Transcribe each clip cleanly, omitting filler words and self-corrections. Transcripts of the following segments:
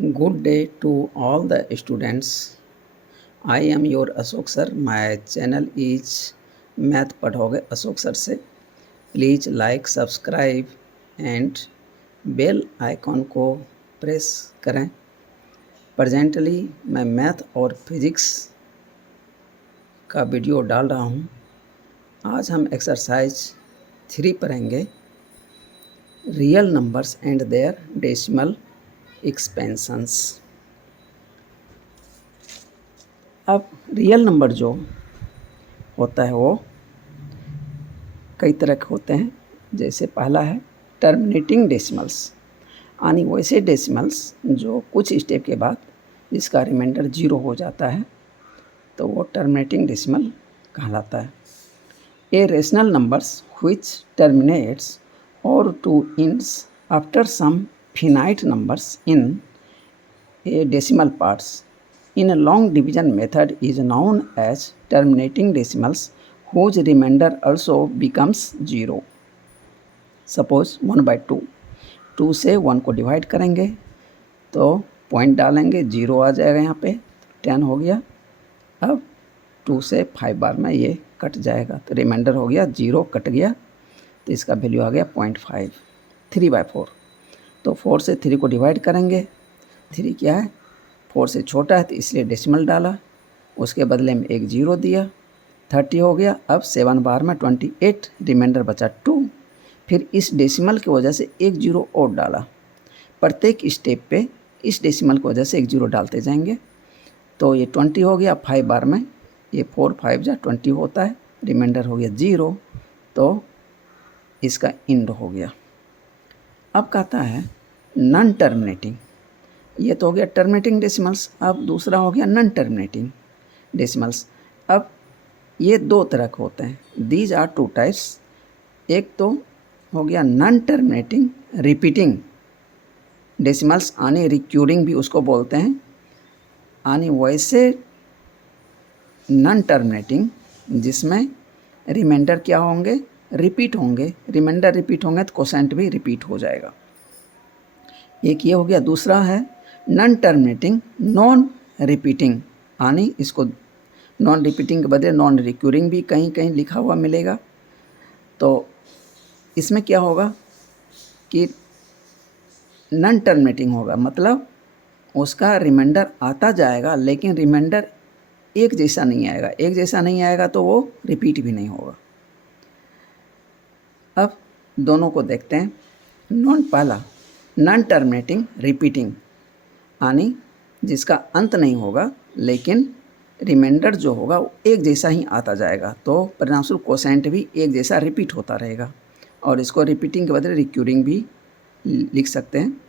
Good day to all the students. I am your Ashok sir. My channel is Math पढ़ोगे Ashok sir से. Please like subscribe and bell icon को press करें. Presently मैं math और physics का video डाल रहा हूँ. आज हम एक्सरसाइज 3 पढ़ेंगे. Real numbers and their decimal expansions. अब रियल नंबर जो होता है वो कई तरह के होते हैं. जैसे पहला है टर्मिनेटिंग डेसिमल्स, यानी वैसे डेसिमल्स जो कुछ स्टेप के बाद जिसका रिमाइंडर 0 हो जाता है तो वो टर्मिनेटिंग डेसिमल कहलाता है. A rational numbers which terminates और टू इंस after some finite numbers in a decimal parts in a long division method is known as terminating decimals whose remainder also becomes 0. Suppose 1/2, 2 से 1 को डिवाइड करेंगे तो point डालेंगे, 0 आ जाएगा, यहाँ पे 10 हो गया. अब 2 से 5 बार में ये कट जाएगा तो रिमाइंडर हो गया 0, कट गया तो इसका वैल्यू आ गया 0.5. 3/4, तो 4 से 3 को डिवाइड करेंगे. 3 क्या है, 4 से छोटा है तो इसलिए डेसिमल डाला, उसके बदले में एक 0 दिया. 30 हो गया. अब 7 बार में 28, रिमाइंडर बचा 2. फिर इस डेसिमल की वजह से एक 0 और डाला. प्रत्येक स्टेप पे इस डेसिमल की वजह से एक 0 डालते जाएंगे तो ये 20 हो गया. 5 बार में ये 4 5 जा 20 होता है, रिमाइंडर हो गया 0, तो इसका इंड हो गया. अब कहता है नॉन टर्मिनेटिंग. ये तो हो गया टर्मिनेटिंग डेसिमल्स. अब दूसरा हो गया नॉन टर्मिनेटिंग डेसिमल्स. अब ये दो तरह के होते हैं. These are 2 types. एक तो हो गया नॉन टर्मिनेटिंग रिपीटिंग डेसिमल्स, यानी रिक्यूरिंग भी उसको बोलते हैं. यानी वैसे नॉन टर्मिनेटिंग जिसमें रिमाइंडर क्या होंगे, रिपीट होंगे. रिमाइंडर रिपीट होंगे तो कोसेंट भी रिपीट हो जाएगा. एक ये हो गया. दूसरा है नॉन टर्मिनेटिंग नॉन रिपीटिंग, यानी इसको नॉन रिपीटिंग के बदले नॉन रिक्यूरिंग भी कहीं कहीं लिखा हुआ मिलेगा. तो इसमें क्या होगा कि नॉन टर्मिनेटिंग होगा, मतलब उसका रिमाइंडर आता जाएगा लेकिन रिमाइंडर एक जैसा नहीं आएगा. एक जैसा नहीं आएगा तो वो रिपीट भी नहीं होगा. अब दोनों को देखते हैं. पहला नॉन टर्मिनेटिंग रिपीटिंग, यानी जिसका अंत नहीं होगा लेकिन रिमाइंडर जो होगा वो एक जैसा ही आता जाएगा, तो परिणामस्वरूप कोसेंट भी एक जैसा रिपीट होता रहेगा. और इसको रिपीटिंग के बदले रिक्यूरिंग भी लिख सकते हैं.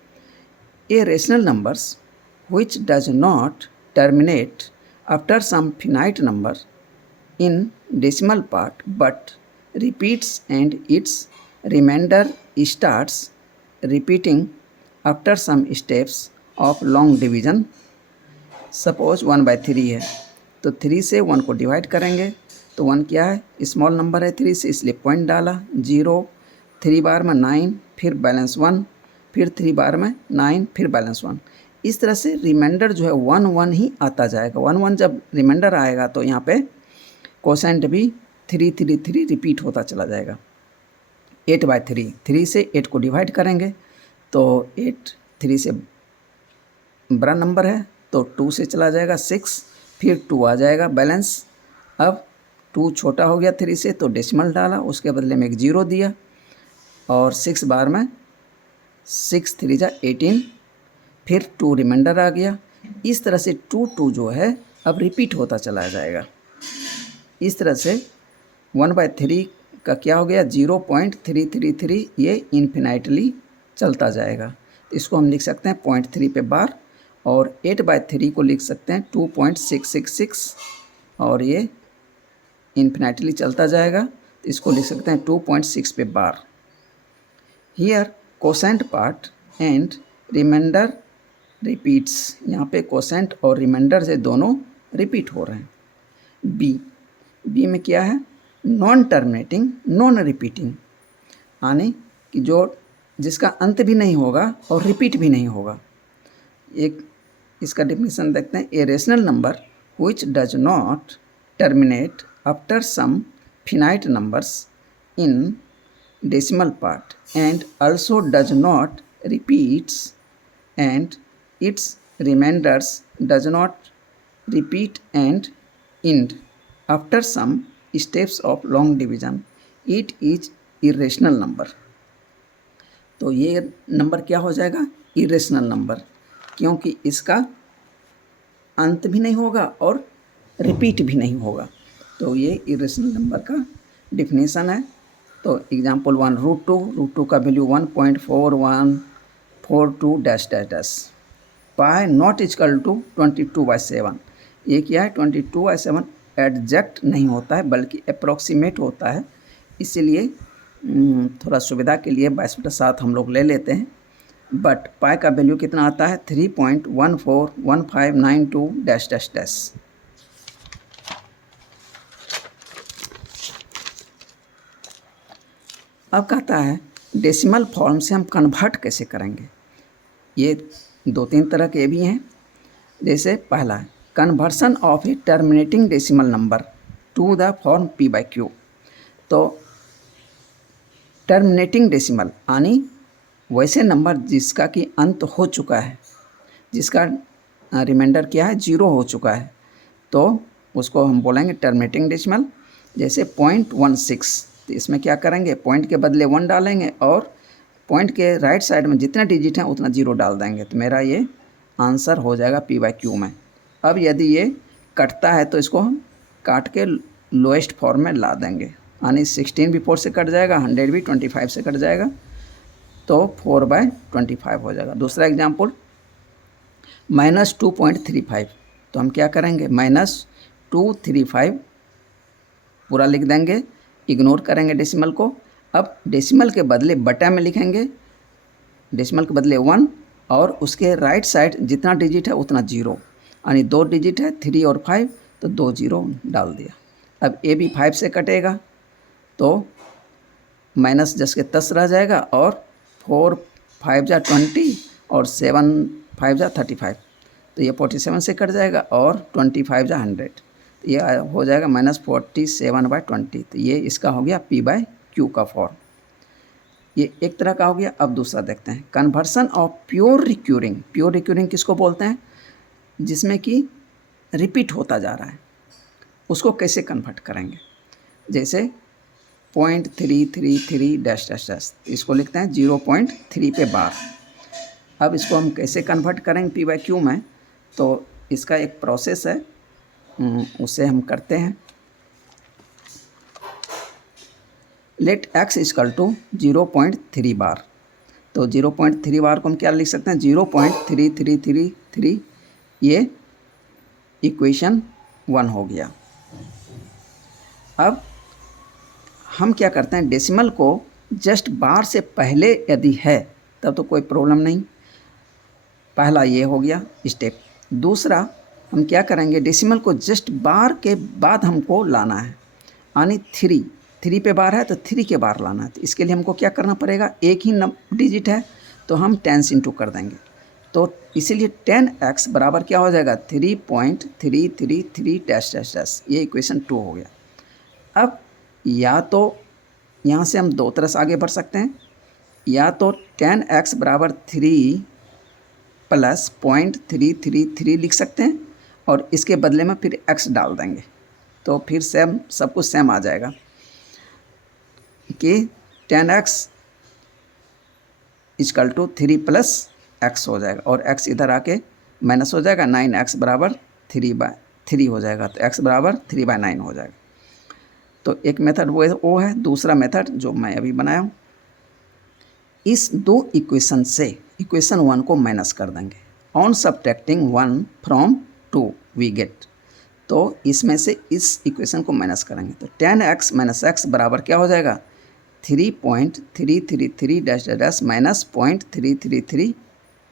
ए rational numbers which does not terminate after some finite number in decimal part but repeats and its remainder starts repeating after some steps of long division. Suppose 1/3 है तो 3 से 1 को डिवाइड करेंगे तो 1 क्या है, स्मॉल नंबर है 3 से, इसलिए पॉइंट डाला. 0, 3 बार में 9, फिर बैलेंस 1, फिर 3 बार में 9, फिर बैलेंस 1. इस तरह से रिमाइंडर जो है 1 1 ही आता जाएगा. 1 1 जब रिमाइंडर आएगा तो यहाँ पे कोसेंट भी 3 3 3 रिपीट होता चला जाएगा. 8/3, 3 से 8 को डिवाइड करेंगे तो 8 3 से बड़ा नंबर है तो 2 से चला जाएगा 6, फिर 2 आ जाएगा बैलेंस. अब 2 छोटा हो गया 3 से तो डेसिमल डाला, उसके बदले में एक 0 दिया. और 6 बार में 6 3 जा 18, फिर 2 रिमाइंडर आ गया. इस तरह से 2 2 जो है अब रिपीट होता चला जाएगा. इस तरह से 1/3 का क्या हो गया, 0.333, ये इन्फिनाइटली चलता जाएगा. इसको हम लिख सकते हैं 0.3 पे बार. और 8/3 को लिख सकते हैं 2.666, और ये इन्फिनाइटली चलता जाएगा तो इसको लिख सकते हैं 2.6 पे bar. Here quotient part and remainder repeats. यहाँ पे कोसेंट और रिमाइंडर से दोनों रिपीट हो रहे हैं. बी में क्या है, नॉन टर्मिनेटिंग नॉन रिपीटिंग, यानी कि जो जिसका अंत भी नहीं होगा और रिपीट भी नहीं होगा. एक इसका डेफिनेशन देखते हैं। A rational number which does not terminate after some finite numbers in decimal part and also does not repeats and its remainders does not repeat and end after some steps of long division, it is irrational number। तो ये number क्या हो जाएगा? Irrational number, क्योंकि इसका अंत भी नहीं होगा और रिपीट भी नहीं होगा। तो ये इरेशनल नंबर का डिफिनेशन है। तो एग्जाम्पल 1 √2 का value 1.4142 dash dash dash. Pi not equal to 22/7। ये क्या है? 22/7 एग्जैक्ट नहीं होता है बल्कि अप्रोक्सीमेट होता है, इसीलिए थोड़ा सुविधा के लिए 22/7 हम लोग ले लेते हैं। बट पाई का वैल्यू कितना आता है? 3.141592 डैश डैश डैश। अब कहता है डेसिमल फॉर्म से हम कन्वर्ट कैसे करेंगे। ये 2-3 तरह के भी हैं। जैसे पहला है conversion of A terminating decimal number two the form p/q। तो टर्मिनेटिंग डेसिमल यानी वैसे नंबर जिसका कि अंत हो चुका है, जिसका रिमाइंडर क्या है? 0 हो चुका है, तो उसको हम बोलेंगे टर्मिनेटिंग डेसिमल। जैसे 0.16, तो इसमें क्या करेंगे? पॉइंट के बदले 1 डालेंगे और पॉइंट के राइट साइड में जितना डिजिट है उतना 0 डाल देंगे, तो मेरा ये आंसर हो जाएगा p/q में। अब यदि ये कटता है तो इसको हम काट के लोएस्ट फॉर्म में ला देंगे, यानी 16 भी 4 से कट जाएगा, 100 भी 25 से कट जाएगा, तो 4/25 हो जाएगा। दूसरा एग्जाम्पल -2.35। तो हम क्या करेंगे? -235 पूरा लिख देंगे, इग्नोर करेंगे डेसिमल को। अब डेसिमल के बदले बटा में लिखेंगे, डेसिमल के बदले 1 और उसके राइट साइड जितना डिजिट है उतना 0, यानी 2 डिजिट है 3 और 5, तो 2 0 डाल दिया। अब ए भी 5 से कटेगा तो -10 के 10 रह जाएगा और 4 5 जा 20 और 7 5 जा 35, तो ये 47 से कट जाएगा और 25 जा 100, तो ये हो जाएगा -47/20। तो ये इसका हो गया p/q का फॉर्म। ये एक तरह का हो गया। अब दूसरा देखते हैं conversion of pure recurring. Pure recurring किसको बोलते हैं? जिसमें कि रिपीट होता जा रहा है, उसको कैसे कन्वर्ट करेंगे? जैसे 0.333 डैश डैश डैश, इसको लिखते हैं 0.3 पे बार। अब इसको हम कैसे कन्वर्ट करेंगे p/q में? तो इसका एक प्रोसेस है, उसे हम करते हैं। लेट x इक्वल टू 0.3 बार। तो 0.3 बार को हम क्या लिख सकते हैं? 0.3333, ये इक्वेशन 1 हो गया। अब हम क्या करते हैं? डेसिमल को जस्ट बार से पहले यदि है तब तो कोई प्रॉब्लम नहीं, पहला ये हो गया स्टेप। दूसरा हम क्या करेंगे? डेसिमल को जस्ट बार के बाद हमको लाना है, यानी 3 पे बार है तो 3 के बार लाना है। तो इसके लिए हमको क्या करना पड़ेगा? एक ही डिजिट है तो हम 10 से इंटू कर देंगे, तो इसीलिए 10x बराबर क्या हो जाएगा? 3.333 डैश डैश डैश। ये इक्वेशन 2 हो गया। अब या तो यहाँ से हम 2 तरह से आगे बढ़ सकते हैं, या तो 10x बराबर 3 + 0.333 लिख सकते हैं और इसके बदले में फिर x डाल देंगे, तो फिर सेम सब कुछ सेम आ जाएगा कि 10x = 3 + x हो जाएगा और x इधर आके माइनस हो जाएगा, 9x बराबर 3/3 हो जाएगा, तो x बराबर 3/9 हो जाएगा। तो एक मेथड वो है। दूसरा मेथड जो मैं अभी बनाया हूँ, इस 2 इक्वेशन से इक्वेशन 1 को माइनस कर देंगे। On subtracting 1 from 2 we get, तो इसमें से इस इक्वेशन को माइनस करेंगे तो 10x - x बराबर क्या हो जाएगा? 3.333 डैश डैश माइनस 0.333,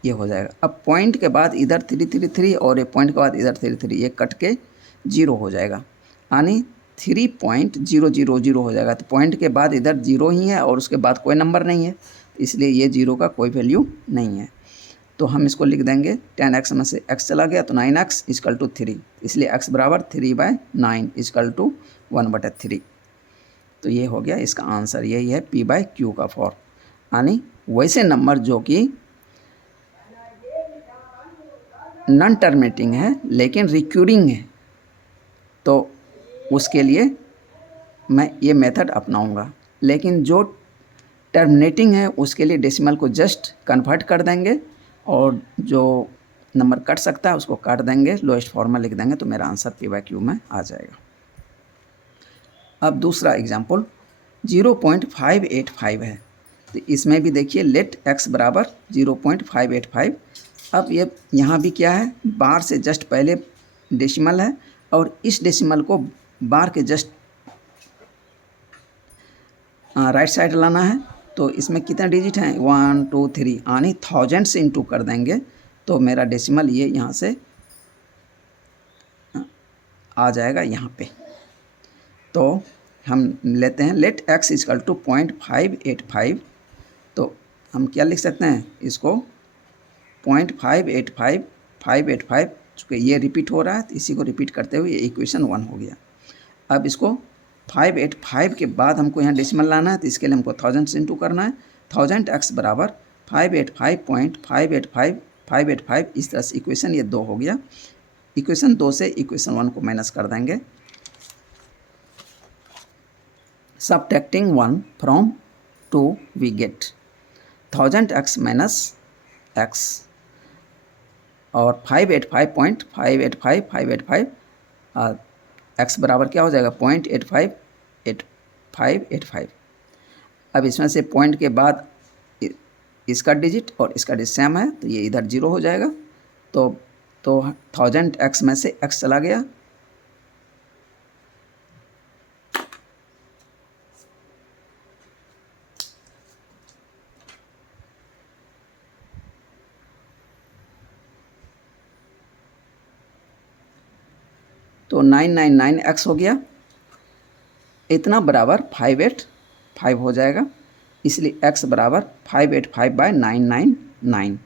ये हो जाएगा। अब पॉइंट के बाद इधर 333 और ये पॉइंट के बाद इधर 33, ये कट के 0 हो जाएगा, यानी 3.000 हो जाएगा। तो पॉइंट के बाद इधर 0 ही है और उसके बाद कोई नंबर नहीं है, इसलिए ये 0 का कोई वैल्यू नहीं है। तो हम इसको लिख देंगे 10x में से x चला गया तो 9x इक्वल टू 3, इसलिए x बराबर 3/9 इक्वल टू 1/3। तो ये हो गया इसका आंसर, यही है P/Q का फॉर्म। यानी वैसे नंबर जो कि नॉन टर्मिनेटिंग है लेकिन रिक्यूरिंग है, तो उसके लिए मैं ये मेथड अपनाऊंगा। लेकिन जो टर्मिनेटिंग है उसके लिए डेसिमल को जस्ट कन्वर्ट कर देंगे और जो नंबर कट सकता है उसको काट देंगे, लोएस्ट फॉर्म में लिख देंगे, तो मेरा आंसर P/Q में आ जाएगा। अब दूसरा एग्जाम्पल 0.585 है, तो इसमें भी देखिए लेट x बराबर 0.585। अब ये यहाँ भी क्या है, बार से जस्ट पहले डेसिमल है और इस डेसिमल को बार के जस्ट राइट साइड लाना है। तो इसमें कितने डिजिट हैं, 1 2 3, यानी 1000 से इंटू कर देंगे तो मेरा डेसिमल ये यहाँ से आ जाएगा यहाँ पे। तो हम लेते हैं लेट x इक्वल टू 0.585, तो हम क्या लिख सकते हैं इसको 0.585 585, चूँकि ये रिपीट हो रहा है तो इसी को रिपीट करते हुए ये इक्वेशन 1 हो गया। अब इसको 585 के बाद हमको यहाँ डेसिमल लाना है, तो इसके लिए हमको 1000 से इंटू करना है। 1000x बराबर 585.585, इस तरह से इक्वेशन ये 2 हो गया। इक्वेशन 2 से इक्वेशन 1 को माइनस कर देंगे। Subtracting 1 from 2 we get 1000x minus x और 585.585 x बराबर क्या हो जाएगा 0.858585। अब इसमें से पॉइंट के बाद इसका डिजिट और इसका डिजिट सेम है तो ये इधर 0 हो जाएगा। तो 1000x में से x चला गया, तो 999x हो गया, इतना बराबर 585 हो जाएगा, इसलिए x बराबर 585/999।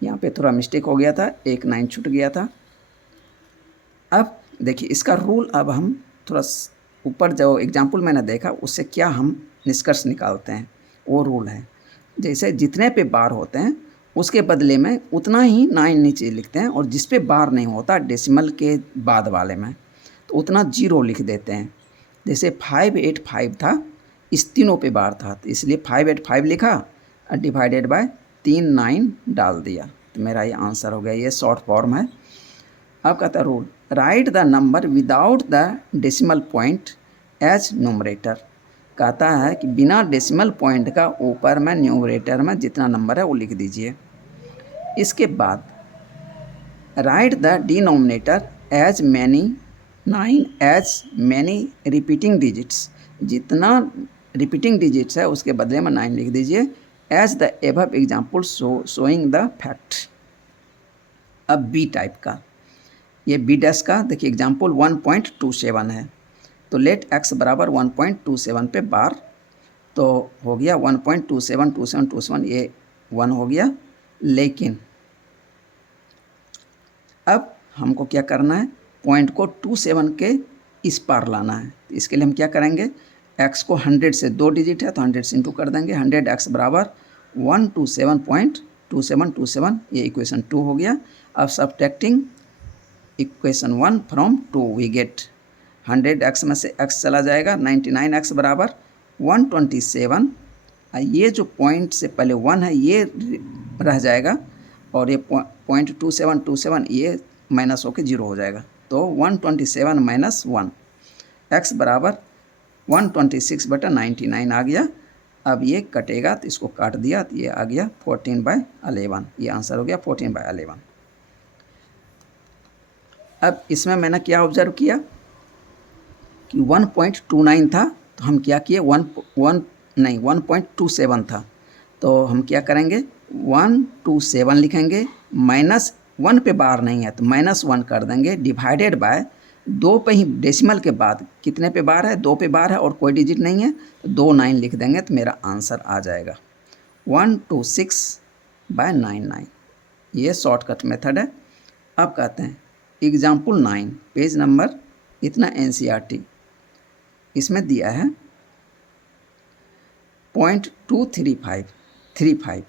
यहाँ पे थोड़ा मिस्टेक हो गया था, एक 9 छूट गया था। अब देखिए इसका रूल, अब हम थोड़ा ऊपर जो एग्जाम्पल मैंने देखा उससे क्या हम निष्कर्ष निकालते हैं, वो रूल है जैसे जितने पे बार होते हैं उसके बदले में उतना ही 9 नीचे लिखते हैं, और जिस पे बार नहीं होता डेसिमल के बाद वाले में तो उतना 0 लिख देते हैं। जैसे 585 था, इस तीनों पे बार था तो इसलिए 585 लिखा और डिवाइडेड बाय 3 9 डाल दिया, तो मेरा ये आंसर हो गया। ये शॉर्ट फॉर्म है। अब कहता है rule, write the number without the decimal point as numerator. कहता है कि बिना डेसिमल पॉइंट का ऊपर में न्यूमरेटर में जितना नंबर है वो लिख दीजिए। इसके बाद write the denominator as many 9 as many repeating digits. जितना रिपीटिंग डिजिट्स है उसके बदले में 9 लिख दीजिए। As the above example showing the fact. अब बी टाइप का, ये बी डैश का देखिए एग्जाम्पल 1.27 है, तो लेट x बराबर 1.27 पे बार, तो हो गया 1.27 ये 1 हो गया। लेकिन अब हमको क्या करना है, पॉइंट को 27 के इस पार लाना है। तो इसके लिए हम क्या करेंगे, x को 100 से 2 डिजिट है तो 100 से इंटू कर देंगे। 100x बराबर 127.2727, ये इक्वेशन 2 हो गया। अब subtracting equation 1 from 2 we get 100x में से x चला जाएगा, 99x बराबर 127। ये जो पॉइंट से पहले 1 है ये रह जाएगा और ये 0.2727 ये माइनस होकर 0 हो जाएगा। तो 127 माइनस 1, x बराबर 126/99 आ गया। अब ये कटेगा तो इसको काट दिया तो ये आ गया 14/11। ये आंसर हो गया 14/11। अब इसमें मैंने क्या ऑब्जर्व किया कि 1.29 था, तो हम क्या किए 1.27 था, तो हम क्या करेंगे 127 लिखेंगे, माइनस 1 पे बार नहीं है तो -1 कर देंगे, डिवाइडेड बाय 2 पे ही डेसिमल के बाद कितने पे बार है, 2 पे बार है और कोई डिजिट नहीं है तो 2 9 लिख देंगे तो मेरा आंसर आ जाएगा 126 बाय 99। ये शॉर्टकट मेथड है। अब कहते हैं एग्जाम्पल 9 पेज नंबर इतना NCERT, इसमें दिया है 0.235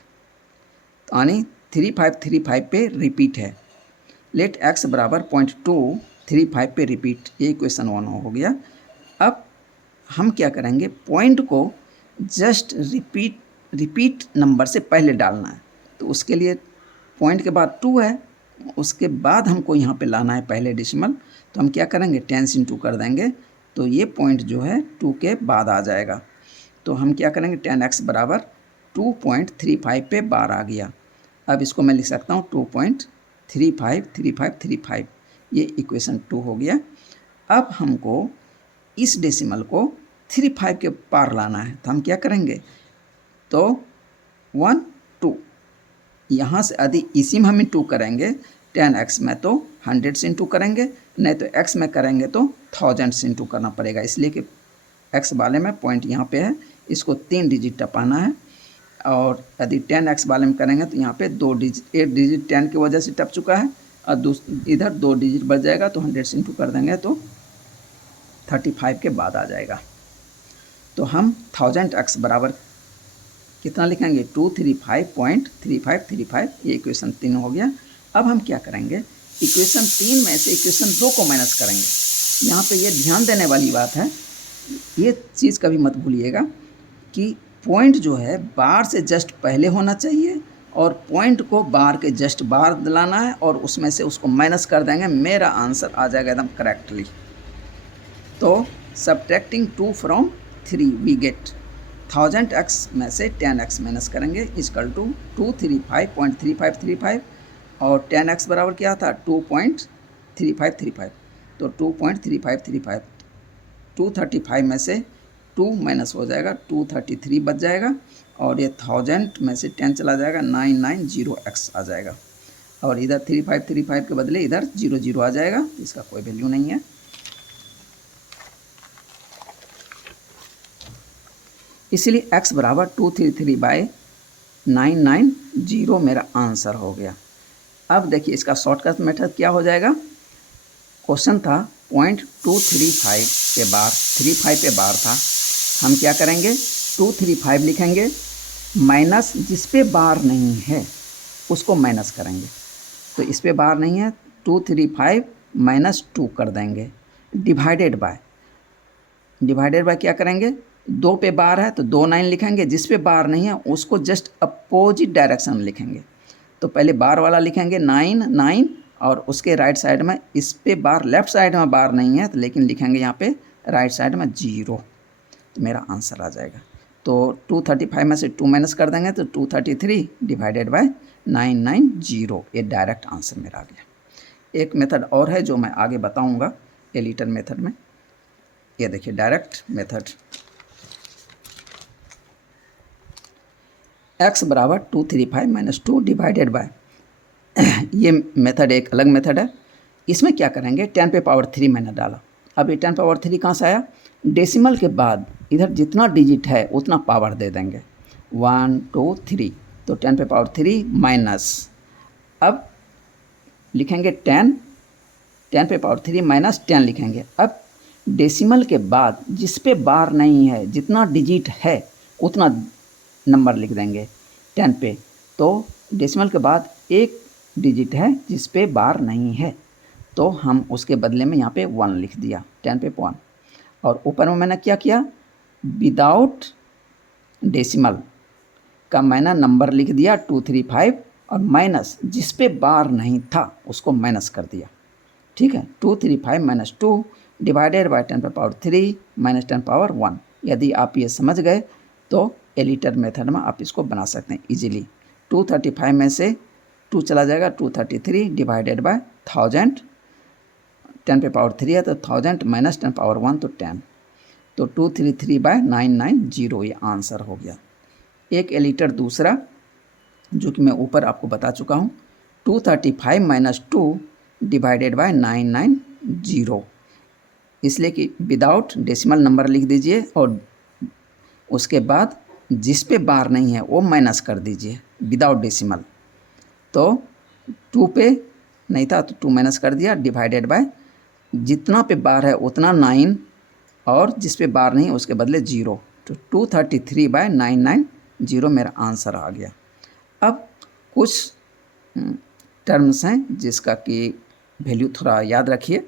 यानी 3535 पे रिपीट है। लेट x बराबर 0.235 पे रिपीट, ये इक्वेशन 1 हो गया। अब हम क्या करेंगे, पॉइंट को जस्ट रिपीट नंबर से पहले डालना है। तो उसके लिए पॉइंट के बाद 2 है, उसके बाद हमको यहाँ पे लाना है पहले डेसिमल। तो हम क्या करेंगे, 10 into कर देंगे, तो ये पॉइंट जो है 2 के बाद आ जाएगा। तो हम क्या करेंगे, 10x बराबर 2.35 पे बार आ गया। अब इसको मैं लिख सकता हूँ 2.353535, ये इक्वेशन 2 हो गया। अब हमको इस डेसिमल को 35 के पार लाना है, तो हम क्या करेंगे, तो 1 2 यहाँ से यदि इसी में हम 2 करेंगे 10x में तो 100 से इंटू करेंगे, नहीं तो x में करेंगे तो 1000 से इंटू करना पड़ेगा, इसलिए कि x वाले में पॉइंट यहाँ पे है, इसको 3 डिजिट टपाना है। और यदि 10x वाले में करेंगे तो यहाँ पे 2 डिजिट, 1 डिजिट 10 की वजह से टप चुका है और इधर 2 डिजिट बच जाएगा, तो 100 से इंटू कर देंगे तो 35 के बाद आ जाएगा। तो हम 1000x बराबर कितना लिखेंगे, 235.3535, ये इक्वेशन 3 हो गया। अब हम क्या करेंगे, इक्वेशन 3 में से इक्वेशन 2 को माइनस करेंगे। यहाँ पे ये ध्यान देने वाली बात है, ये चीज़ कभी मत भूलिएगा कि पॉइंट जो है बार से जस्ट पहले होना चाहिए और पॉइंट को बार के जस्ट बार दिलाना है और उसमें से उसको माइनस कर देंगे, मेरा आंसर आ जाएगा एकदम करेक्टली। तो subtracting 2 from 3 we get 1000x में से 10x माइनस करेंगे इक्वल टू 235.3535 और 10x बराबर क्या था 2.3535, तो 2.3535 235 में से 2 माइनस हो जाएगा, 233 बच जाएगा और ये 1000 में से 10 चला जाएगा, 990x आ जाएगा। और इधर 3535 के बदले इधर 00 आ जाएगा, तो इसका कोई वैल्यू नहीं है। इसलिए x बराबर 233/990 मेरा आंसर हो गया। अब देखिए इसका शॉर्टकट मेथड क्या हो जाएगा, क्वेश्चन था 0.235 पे बार, 35 पे बार था, हम क्या करेंगे 235 लिखेंगे, माइनस जिस पे बार नहीं है उसको माइनस करेंगे। तो इस पे बार नहीं है, 235 माइनस 2 कर देंगे, डिवाइडेड बाय क्या करेंगे, 2 पे बार है तो 2 9 लिखेंगे, जिस पे बार नहीं है उसको जस्ट अपोजिट डायरेक्शन में लिखेंगे। तो पहले बार वाला लिखेंगे 9 9 और उसके राइट साइड में, इस पे बार लेफ्ट साइड में बार नहीं है तो लेकिन लिखेंगे यहाँ पे राइट साइड में 0, तो मेरा आंसर आ जाएगा। तो 235 में से 2 माइनस कर देंगे तो 233 डिवाइडेड बाय 990, ये डायरेक्ट आंसर मेरा आ गया। एक मेथड और है जो मैं आगे बताऊँगा एलिटर मेथड में, ये देखिए डायरेक्ट मेथड। x बराबर 235 माइनस 2 डिवाइडेड बाय, ये मेथड एक अलग मेथड है। इसमें क्या करेंगे, 10 पे पावर 3 मैंने डाला। अब ये 10 पावर 3 कहाँ से आया, डेसिमल के बाद इधर जितना डिजिट है उतना पावर दे देंगे, 1 2 3, तो 10 पे पावर 3 माइनस, अब लिखेंगे 10 पे पावर 3 माइनस 10 लिखेंगे। अब डेसिमल के बाद जिस पे बार नहीं है, जितना डिजिट है उतना नंबर लिख देंगे 10 पे, तो डेसिमल के बाद एक डिजिट है जिस पे बार नहीं है, तो हम उसके बदले में यहाँ पे 1 लिख दिया, 10 पे 1। और ऊपर में मैंने क्या किया, विदाउट डेसिमल का मैंने नंबर लिख दिया 235 और माइनस जिस पे बार नहीं था उसको माइनस कर दिया, ठीक है। 235 माइनस 2 डिवाइडेड बाय 10 पे पावर 3 माइनस 10 पावर 1। यदि आप ये समझ गए तो एलिटर मेथड में आप इसको बना सकते हैं इजीली। 235 में से 2 चला जाएगा, 233 डिवाइडेड बाय 1000, 10 पे पावर 3 है तो 1000 माइनस 10 पावर 1 तो 10, तो 233/990 ये आंसर हो गया। एक एलिटर दूसरा जो कि मैं ऊपर आपको बता चुका हूँ, 235 माइनस 2 डिवाइडेड बाय 990, इसलिए कि विदाउट डेसिमल नंबर लिख दीजिए और उसके बाद जिस पे बार नहीं है वो माइनस कर दीजिए विदाउट डेसिमल, तो 2 पे नहीं था तो 2 माइनस कर दिया, डिवाइडेड बाय जितना पे बार है उतना 9 और जिस पे बार नहीं उसके बदले 0, तो 233/990 मेरा आंसर आ गया। अब कुछ टर्म्स हैं जिसका कि वैल्यू थोड़ा याद रखिए,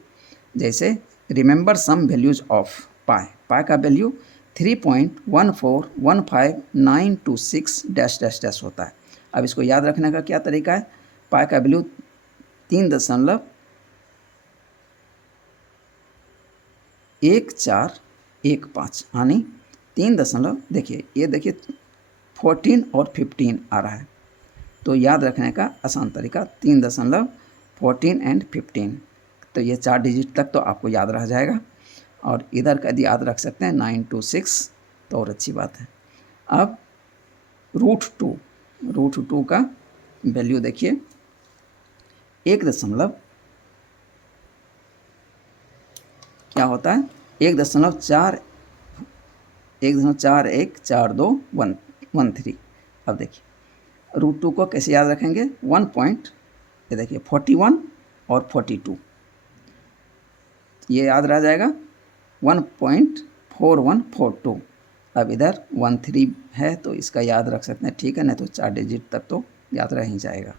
जैसे रिमेंबर सम वैल्यूज ऑफ पाई। पाई का वैल्यू 3.1415926 डैश डैश डैश होता है। अब इसको याद रखने का क्या तरीका है, पाई का वैल्यू 3.1415 यानी 3 दशमलव, देखिए ये देखिए 14 और 15 आ रहा है, तो याद रखने का आसान तरीका 3.14 एंड 15, तो ये 4 डिजिट तक तो आपको याद रह जाएगा। और इधर का यदि याद रख सकते हैं 926 तो और अच्छी बात है। अब √2 का वैल्यू देखिए 1 क्या होता है 1.414213। अब देखिए √2 को कैसे याद रखेंगे, 1 पॉइंट, ये देखिए 41 और 42, ये याद रह जाएगा 1.4142। अब इधर 13 है तो इसका याद रख सकते हैं, ठीक है, नहीं तो 4 डिजिट तक तो याद रह ही जाएगा।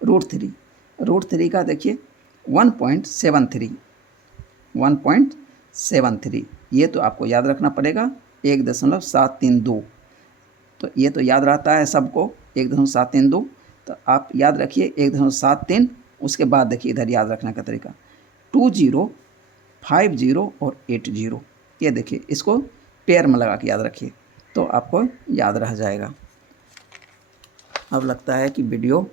√3 का देखिए 1.73, ये तो आपको याद रखना पड़ेगा 1.732, तो ये तो याद रहता है सबको 1.732, तो आप याद रखिए 1.73, उसके बाद देखिए इधर याद रखने का तरीका 20, 50 और 80, ये देखिए इसको पेयर में लगा के याद रखिए तो आपको याद रह जाएगा। अब लगता है कि वीडियो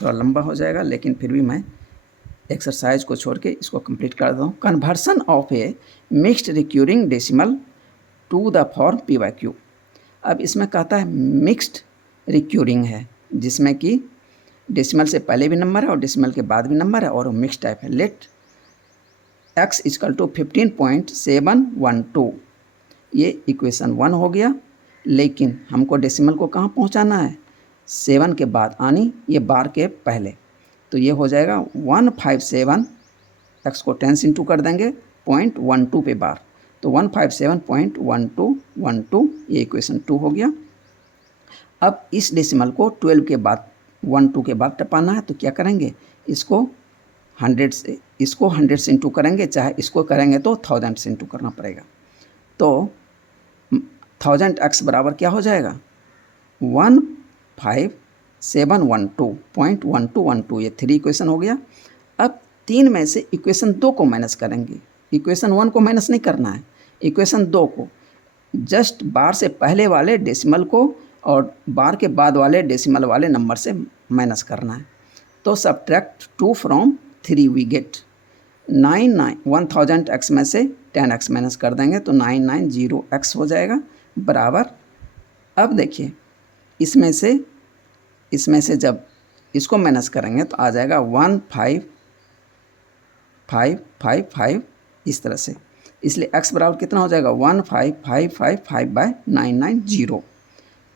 थोड़ा लंबा हो जाएगा, लेकिन फिर भी मैं एक्सरसाइज को छोड़ के इसको कंप्लीट कर देता हूँ। Conversion of a mixed recurring decimal to the form p/q। अब इसमें कहता है मिक्स्ड रिक्यूरिंग है, जिसमें कि डेसिमल से पहले भी नंबर है और डेसिमल के बाद भी नंबर है और मिक्स टाइप है। लेट x = 15.712, ये इक्वेशन 1 हो गया, लेकिन हमको डेसिमल को कहाँ पहुँचाना है, 7 के बाद आनी, ये बार के पहले, तो ये हो जाएगा 157, x को 10 से इंटू कर देंगे 0.12 पे बार, तो 157.1212, ये इक्वेशन 2 हो गया। अब इस डेसिमल को 12 के बाद 12 के बाद टपाना है, तो क्या करेंगे, इसको 100 से इंटू करेंगे, चाहे इसको करेंगे तो 1000 से इंटू करना पड़ेगा, तो 1000x बराबर क्या हो जाएगा 15712.1212, ये 3 इक्वेशन हो गया। अब 3 में से इक्वेशन 2 को माइनस करेंगे, इक्वेशन 1 को माइनस नहीं करना है, इक्वेशन 2 को जस्ट बार से पहले वाले डेसिमल को और बार के बाद वाले डेसिमल वाले नंबर से माइनस करना है, तो subtract 2 from 3 we get 1000x में से 10x माइनस कर देंगे तो 990x हो जाएगा बराबर। अब देखिए इसमें से जब इसको माइनस करेंगे तो आ जाएगा 15555 इस तरह से, इसलिए x बराबर कितना हो जाएगा 15555/990।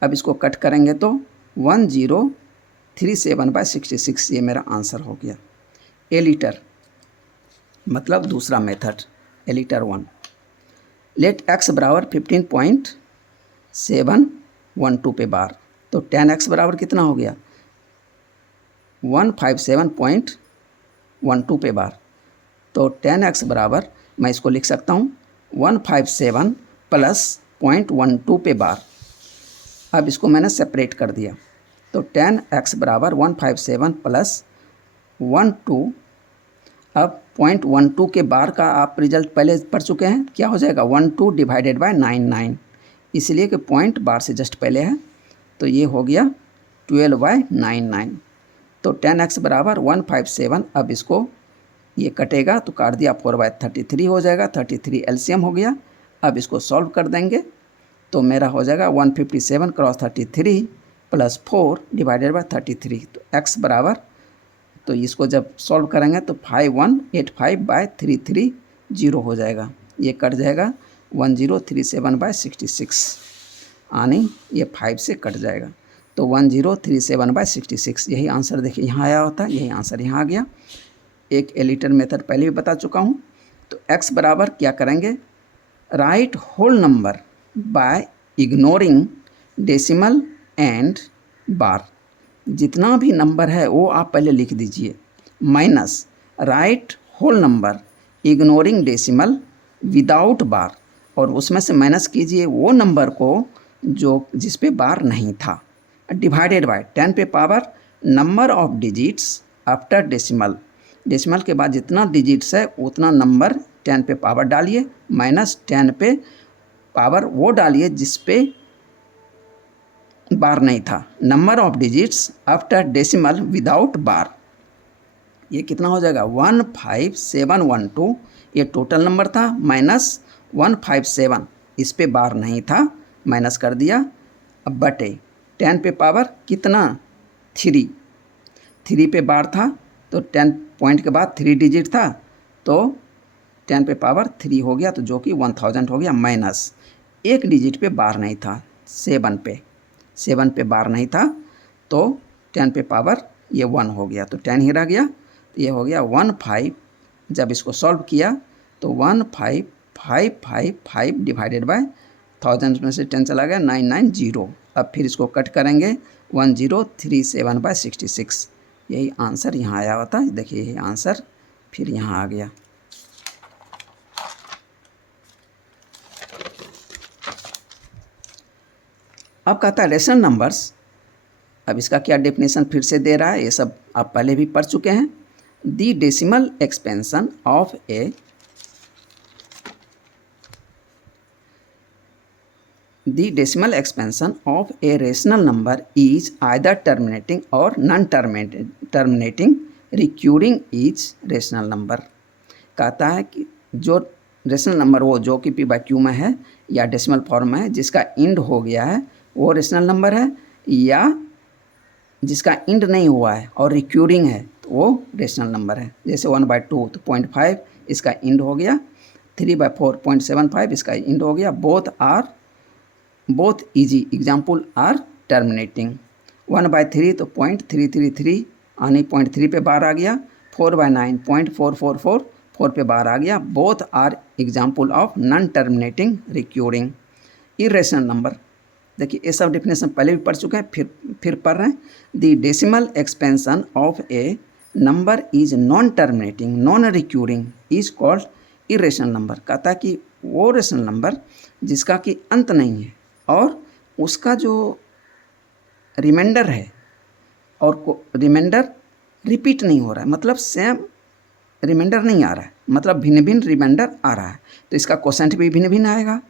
अब इसको कट करेंगे तो 1037/66, ये मेरा आंसर हो गया। एलिटर मतलब दूसरा मेथड, एलिटर 1। लेट x बराबर 15.712 पे बार, तो 10x बराबर कितना हो गया 157.12 पे बार, तो 10x बराबर मैं इसको लिख सकता हूँ 157 प्लस 0.12 पे बार। अब इसको मैंने सेपरेट कर दिया, तो 10x बराबर 157 प्लस 12, अब 0.12 के बार का आप रिजल्ट पहले पढ़ चुके हैं, क्या हो जाएगा 12 डिवाइडेड बाय 99, इसलिए कि पॉइंट बार से जस्ट पहले है, तो ये हो गया 12/99, तो 10x बराबर 157। अब इसको ये कटेगा तो काट दिया 4/33 हो जाएगा, 33 एलसीएम हो गया। अब इसको सॉल्व कर देंगे तो मेरा हो जाएगा 157 क्रॉस 33 प्लस 4 डिवाइडेड बाय 33, तो x बराबर, तो इसको जब सॉल्व करेंगे तो 5185/330 हो जाएगा, ये कट जाएगा 1037/66 यानी ये 5 से कट जाएगा, तो 1037/66 यही आंसर देखिए यहाँ आया होता है, यही आंसर यहाँ आ गया। एक एलिटर मेथड पहले भी बता चुका हूँ। तो x बराबर क्या करेंगे, right whole number by ignoring decimal and bar. जितना भी नंबर है वो आप पहले लिख दीजिए, minus right whole number ignoring decimal without bar, और उसमें से माइनस कीजिए वो नंबर को जो जिस पे बार नहीं था, डिवाइडेड बाय 10 पे power number of digits after decimal. Decimal के बाद जितना डिजिट्स है उतना नंबर 10 पे पावर डालिए, माइनस 10 पे पावर वो डालिए जिस पे बार नहीं था, number of digits after decimal without bar. ये कितना हो जाएगा 15712, ये टोटल नंबर था, माइनस 157, इस पे बार नहीं था, माइनस कर दिया। अब बटे 10 पे पावर कितना 3 पे बार था, तो 10 पॉइंट के बाद 3 डिजिट था, तो 10 पे पावर 3 हो गया, तो जो कि 1000 हो गया, माइनस एक डिजिट पे बार नहीं था, 7 पे बार नहीं था, तो 10 पे पावर ये 1 हो गया, तो 10 ही रह गया, तो ये हो गया 15। जब इसको सॉल्व किया तो 15555 डिवाइडेड बाय 1000 में से 10 चला गया 990। अब फिर इसको कट करेंगे 1037/66, यही आंसर यहाँ आया होता है। देखिए यही आंसर फिर यहाँ आ गया। अब कहता है रेशनल नंबर्स। अब इसका क्या डेफिनेशन फिर से दे रहा है, ये सब आप पहले भी पढ़ चुके हैं। The decimal expansion of A The decimal expansion of a rational number is either terminating or non-terminating, recurring each rational number। कहता है कि जो रेशनल नंबर वो जो कि पी बाई क्यू में है या डेसिमल फॉर्म में है, जिसका इंड हो गया है वो रेशनल नंबर है, या जिसका इंड नहीं हुआ है और रिक्यूरिंग है तो वो रेशनल नंबर है। जैसे 1/2 तो 0.5 इसका इंड हो गया, 3/4 0.75 इसका इंड हो गया, both easy example are terminating. 1/3 तो 0.333 यानी 0.3 पे बार आ गया, 4/9 0.444 4 पे बार आ गया, both are example of non terminating recurring irrational number. देखिए ये सब डेफिनेशन पहले भी पढ़ चुके हैं, फिर पढ़ रहे हैं। The decimal expansion of A number is non terminating non recurring is called irrational number. कहता है कि वो रेशनल नंबर जिसका कि अंत नहीं है और उसका जो रिमाइंडर है और रिमाइंडर रिपीट नहीं हो रहा है, मतलब सेम रिमाइंडर नहीं आ रहा है, मतलब भिन्न भिन्न रिमाइंडर आ रहा है, तो इसका कोसेंट भी भिन्न भिन्न आएगा।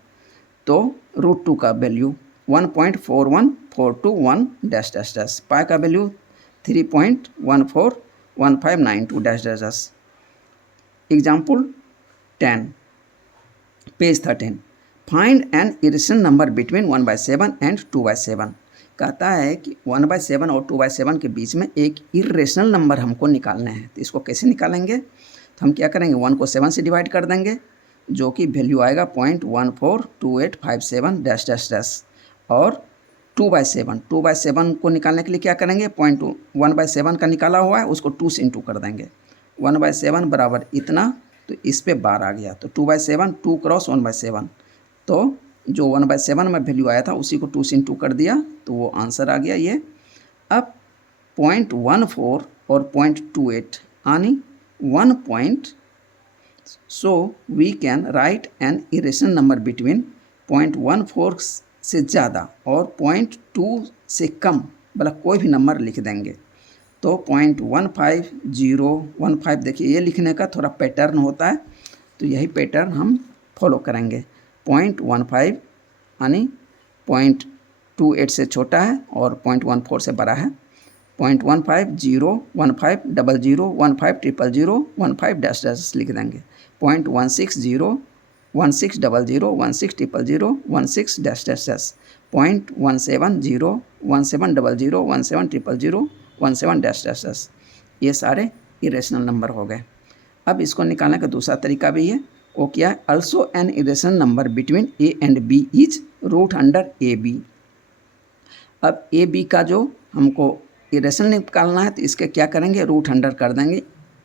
तो √2 का वैल्यू 1.41421 डैश डैश डैश, पाई का value 3.141592 dash. Example 10 page 13, find N irrational number between 1/7 and 2/7। कहता है कि 1/7 और 2/7 के बीच में एक इरेशनल नंबर हमको निकालना है। तो इसको कैसे निकालेंगे, तो हम क्या करेंगे, 1 को 7 से डिवाइड कर देंगे, जो कि वैल्यू आएगा 0.142857 डैश डैश डैश। और 2/7 को निकालने के लिए क्या करेंगे, 1/7 का निकाला हुआ है उसको 2 से इंटू कर देंगे, 1/7 बराबर इतना, तो इस पे बार आ गया, तो 2/7 2 क्रॉस 1/7, तो जो 1/7 में वैल्यू आया था उसी को 2 से इंटू कर दिया, तो वो आंसर आ गया ये। अब 0.14 और 0.28 यानी 1 point, so we can write an irrational number between 0.14 से ज़्यादा और 0.2 से कम वाला कोई भी नंबर लिख देंगे। तो 0.15015, देखिए ये लिखने का थोड़ा पैटर्न होता है, तो यही पैटर्न हम फॉलो करेंगे। 0.15 यानी 0.28 से छोटा है और 0.14 से बड़ा है, 0.15 0 15 00 15 000 15 डैश डैश लिख देंगे, 0.16 16 00 16 000 16 dash dash dash, 0.17 0 17 00 17 000 17 dash dash dash. ये सारे इरेशनल नंबर हो गए। अब इसको निकालने का दूसरा तरीका भी है, वो क्या है, also an irrational number between a and b is root under a b. अब ए बी का जो हमको इरेशनल निकालना है तो इसके क्या करेंगे, रूट अंडर कर देंगे,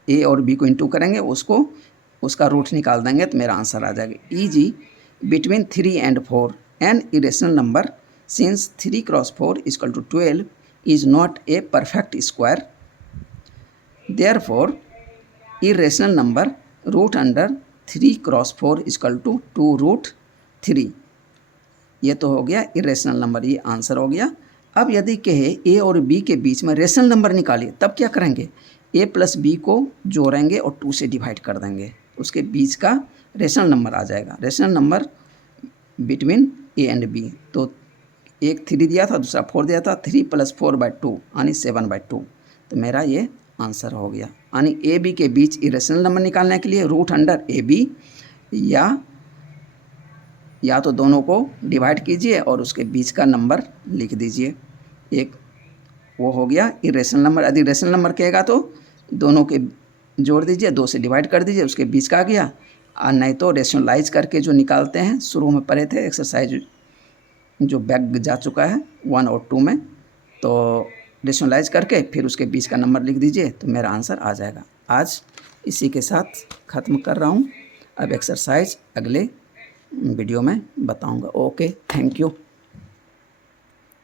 ए और बी को इंटू करेंगे, उसको उसका रूट निकाल देंगे तो मेरा आंसर आ जाएगा। E g between 3 and 4 an irrational number since 3 cross 4 equal to 12 is not a perfect square, therefore irrational number root under 3 cross 4 equal to 2 root 3। ये तो हो गया इरेशनल नंबर, ये आंसर हो गया। अब यदि कहे ए और बी के बीच में रेशनल नंबर निकालिए, तब क्या करेंगे, ए प्लस बी को जोड़ेंगे और 2 से डिवाइड कर देंगे, उसके बीच का रेशनल नंबर आ जाएगा। Rational number between a and b, तो एक 3 दिया था, दूसरा 4 दिया था, 3 + 4/2 यानी 7/2, तो मेरा ये आंसर हो गया। यानी ए बी के बीच इरेशनल नंबर निकालने के लिए रूट अंडर ए बी या तो दोनों को डिवाइड कीजिए और उसके बीच का नंबर लिख दीजिए। एक वो हो गया इरेशनल नंबर। यदि रेशनल नंबर कहेगा तो दोनों के जोड़ दीजिए, 2 से डिवाइड कर दीजिए, उसके बीच का आ गया। और नहीं तो रेशनलाइज करके जो निकालते हैं, शुरू में पढ़े थे एक्सरसाइज जो बैक जा चुका है 1 और 2 में, तो रेशनलाइज करके फिर उसके बीच का नंबर लिख दीजिए तो मेरा आंसर आ जाएगा। आज इसी के साथ ख़त्म कर रहा हूँ। अब एक्सरसाइज अगले वीडियो में बताऊँगा। Okay, thank you.